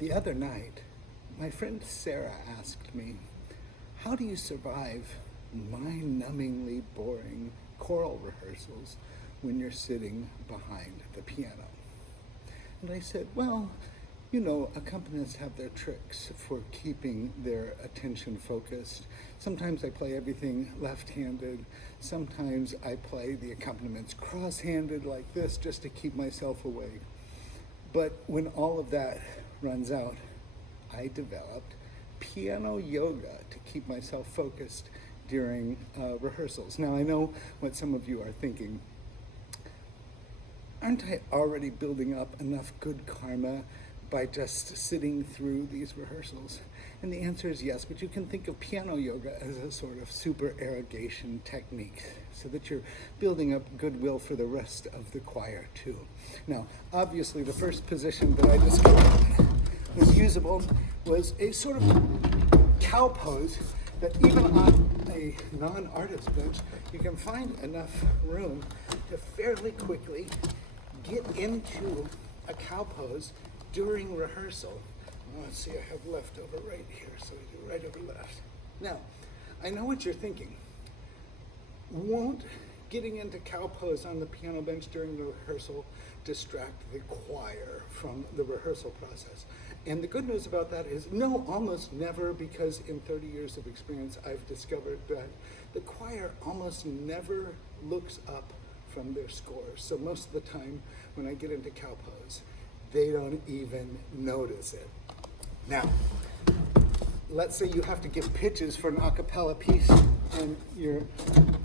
The other night, my friend Sarah asked me, how do you survive mind-numbingly boring choral rehearsals when you're sitting behind the piano? And I said, well, accompanists have their tricks for keeping their attention focused. Sometimes I play everything left-handed. Sometimes I play the accompaniments cross-handed like this just to keep myself awake. But when all of that runs out, I developed piano yoga to keep myself focused during rehearsals. Now, I know what some of you are thinking. Aren't I already building up enough good karma by just sitting through these rehearsals? And the answer is yes, but you can think of piano yoga as a sort of supererogation technique so that you're building up goodwill for the rest of the choir too. Now, obviously the first position that I discovered was usable was a sort of cow pose that even on a non-artist bench, you can find enough room to fairly quickly get into a cow pose during rehearsal. Let's see, I have leftover right here, so we do right over left. Now, I know what you're thinking. Won't getting into cow pose on the piano bench during the rehearsal distract the choir from the rehearsal process? And the good news about that is no, almost never, because in 30 years of experience, I've discovered that the choir almost never looks up from their scores. So most of the time when I get into cow pose, they don't even notice it. Now, let's say you have to give pitches for an a cappella piece and you're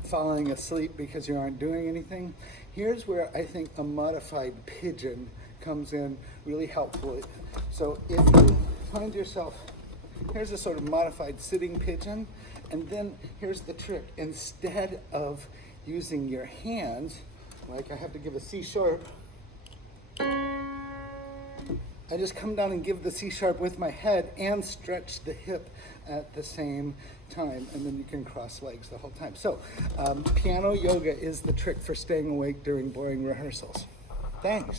falling asleep because you aren't doing anything. Here's where I think a modified pigeon comes in really helpfully. So if you find yourself, here's a sort of modified sitting pigeon, and then here's the trick. Instead of using your hands, like I have to give a C sharp, I just come down and give the C sharp with my head and stretch the hip at the same time, and then you can cross legs the whole time. So piano yoga is the trick for staying awake during boring rehearsals. Thanks.